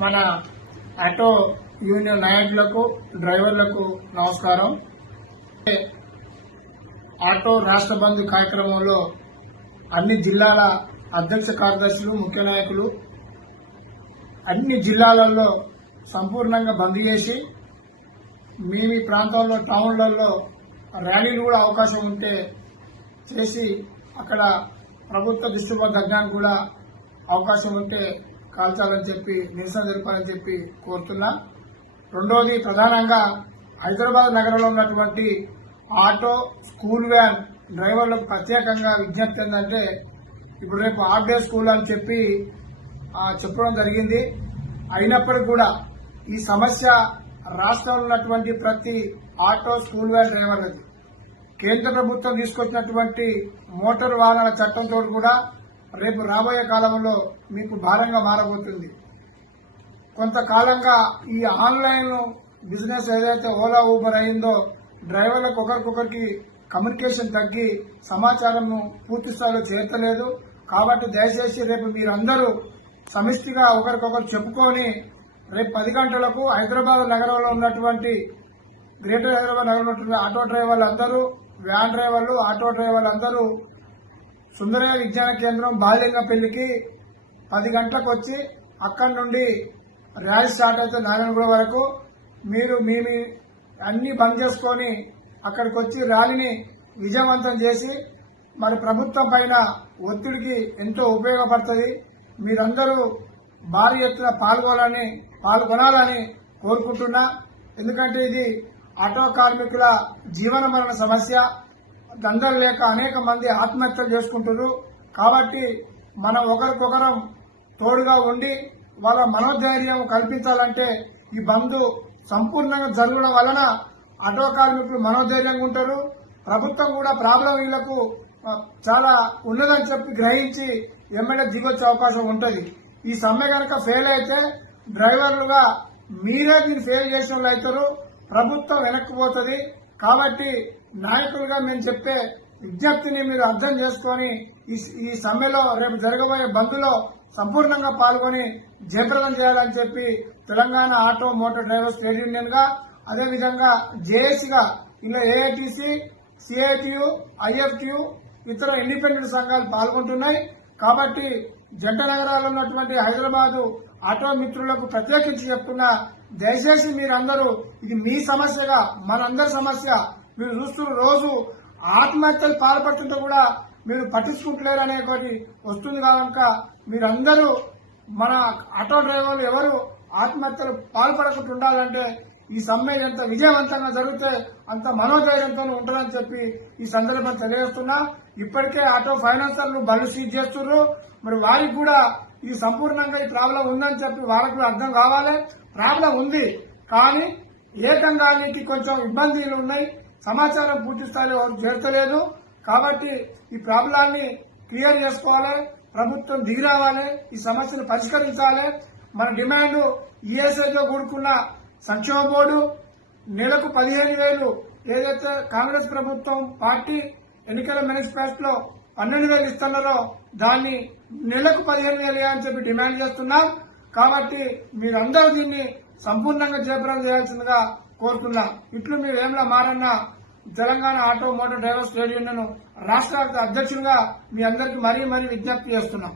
మన auto union నాయకులకు డ్రైవర్లకు నమస్కారం. ఆటో రాష్ట్ర బంద్ కార్యక్రమంలో అన్ని జిల్లాల అధ్యక్ష కార్యదర్శులు, ముఖ్య నాయకులు అన్ని జిల్లాలలో సంపూర్ణంగా బంద్ చేసి మీ ప్రాంతాల్లో టౌన్లలో ర్యాలీలు కూడా అవకాశం ఉంటే చేసి అక్కడ ప్రభుత్వ దృష్టిలో తగ్గడానికి కూడా అవకాశం ఉంటే కాల్చాలని చెప్పి నిరసన జరపాలని చెప్పి కోరుతున్నా. రెండోది, ప్రధానంగా హైదరాబాద్ నగరంలో ఉన్నటువంటి ఆటో, స్కూల్ వ్యాన్ డ్రైవర్లకు ప్రత్యేకంగా విజ్ఞప్తి ఏంటంటే, ఇప్పుడు రేపు హాఫ్ డే స్కూల్ అని చెప్పి చెప్పడం జరిగింది. అయినప్పటికీ కూడా ఈ సమస్య రాష్ట్రంలో ఉన్నటువంటి ప్రతి ఆటో, స్కూల్ వ్యాన్ డ్రైవర్లది. కేంద్ర ప్రభుత్వం తీసుకొచ్చినటువంటి మోటార్ వాహనాల చట్టంతో కూడా రేపు రాబోయే కాలంలో మీకు భారంగా మారబోతుంది. కొంతకాలంగా ఈ ఆన్లైన్ బిజినెస్ ఏదైతే ఓలా, ఊబర్ అయిందో డ్రైవర్లకు ఒకరికొకరికి కమ్యూనికేషన్ తగ్గి సమాచారం పూర్తి స్థాయిలో చేర్చలేదు. కాబట్టి దయచేసి రేపు మీరందరూ సమిష్టిగా ఒకరికొకరు చెప్పుకొని రేపు 10 గంటలకు హైదరాబాద్ నగరంలో ఉన్నటువంటి గ్రేటర్ హైదరాబాద్ నగరంలో ఉన్నటువంటి ఆటో డ్రైవర్లు, వ్యాన్ డ్రైవర్లు, ఆటో డ్రైవర్లు అందరూ సుందరయ్య విజ్ఞాన కేంద్రం బాలింగపల్లికి 10 గంటలకు వచ్చి అక్కడి నుండి ర్యాలీ స్టార్ట్ అయితే నారాయణగూడ వరకు మీరు మీ అన్ని బంద్ చేసుకొని అక్కడికి వచ్చి ర్యాలీని విజయవంతం చేసి మరి ప్రభుత్వం పైన ఒత్తిడికి ఎంతో ఉపయోగపడుతుంది. మీరందరూ భారీ ఎత్తున పాల్గొనాలని కోరుకుంటున్నా. ఎందుకంటే ఇది ఆటో కార్మికుల జీవన మరణ సమస్య. దండలు లేక అనేక మంది ఆత్మహత్యలు చేసుకుంటున్నారు. కాబట్టి మనం ఒకరికొకరం తోడుగా ఉండి వాళ్ళ మనోధైర్యం కల్పించాలంటే ఈ బంద్ సంపూర్ణంగా జరగడం వలన ఆటో కార్మికులు మనోధైర్యంగా ఉంటారు. ప్రభుత్వం కూడా ప్రాబ్లం వీళ్లకు చాలా ఉన్నదని చెప్పి గ్రహించి ఎమ్మెల్యే దిగొచ్చే అవకాశం ఉంటుంది. ఈ సమ్మె కనుక ఫెయిల్ అయితే డ్రైవర్లుగా మీరే దీన్ని ఫెయిల్ చేసిన వాళ్ళు అవుతారు. ప్రభుత్వం వెనక్కిపోతుంది. కాబట్టి నాయకులుగా మేము చెప్పే విజ్ఞప్తిని మీరు అర్థం చేసుకుని ఈ సమ్మెలో రేపు జరగబోయే బంద్లో సంపూర్ణంగా పాల్గొని జయప్రదం చేయాలని చెప్పి Telangana auto motor drivers trade union గా, అదేవిధంగా జేఏసీగా ఇలా ఏఐటీసీ, సిఐటియు, ఐఎఫ్టియు ఇతర ఇండిపెండెంట్ సంఘాలు పాల్గొంటున్నాయి. కాబట్టి జంట నగరాల్లో ఉన్నటువంటి హైదరాబాద్ ఆటో మిత్రులకు ప్రత్యేకించి చెప్తున్నా, దయచేసి మీరందరూ ఇది మీ సమస్యగా మనందరి సమస్య. మీరు చూస్తున్న రోజు ఆత్మహత్యలు పాల్పడుతుంటే కూడా మీరు పట్టించుకుంటలేరు అనే ఒకటి వస్తుంది. కనుక మీరందరూ మన ఆటో డ్రైవర్లు ఎవరు ఆత్మహత్యలు పాల్పడకుండా ఉండాలంటే ఈ సమ్మె ఎంత విజయవంతంగా జరిగితే అంత మనోధైర్యంతో ఉంటుందని చెప్పి ఈ సందర్భంగా తెలియజేస్తున్నా. ఇప్పటికే ఆటో ఫైనాన్సర్లు బళ్ళు సీజ్ చేస్తున్నారు. మరి వారికి కూడా ఈ సంపూర్ణంగా ఈ ప్రాబ్లం ఉందని చెప్పి వాళ్ళకు అర్థం కావాలి. ప్రాబ్లం ఉంది, కానీ ఏకంగా కొంచెం ఇబ్బందులు ఉన్నాయి. సమాచారం పూర్తి స్థాయిలో చేర్చలేదు. కాబట్టి ఈ ప్రాబ్లాన్ని క్లియర్ చేసుకోవాలి. ప్రభుత్వం దిగి రావాలి, ఈ సమస్యను పరిష్కరించాలి. మన డిమాండ్ ఈఎస్ఐతో కూడుకున్న సంక్షేమ బోర్డు నెలకు 15,000 ఏదైతే కాంగ్రెస్ ప్రభుత్వం పార్టీ ఎన్నికల మేనిఫెస్టోలో 12,000 ఇస్తున్నారో దాన్ని నెలకు 15,000 అని చెప్పి డిమాండ్ చేస్తున్నాం. కాబట్టి మీరందరూ దీన్ని సంపూర్ణంగా జయప్రదం చేయాల్సిందిగా కోరుతున్నా. ఇట్లు మీరు Vemula Maranna, Telangana auto motor drivers trade union రాష్ట్ర అధ్యక్షులుగా మీ అందరికీ మరీ విజ్ఞప్తి చేస్తున్నాం.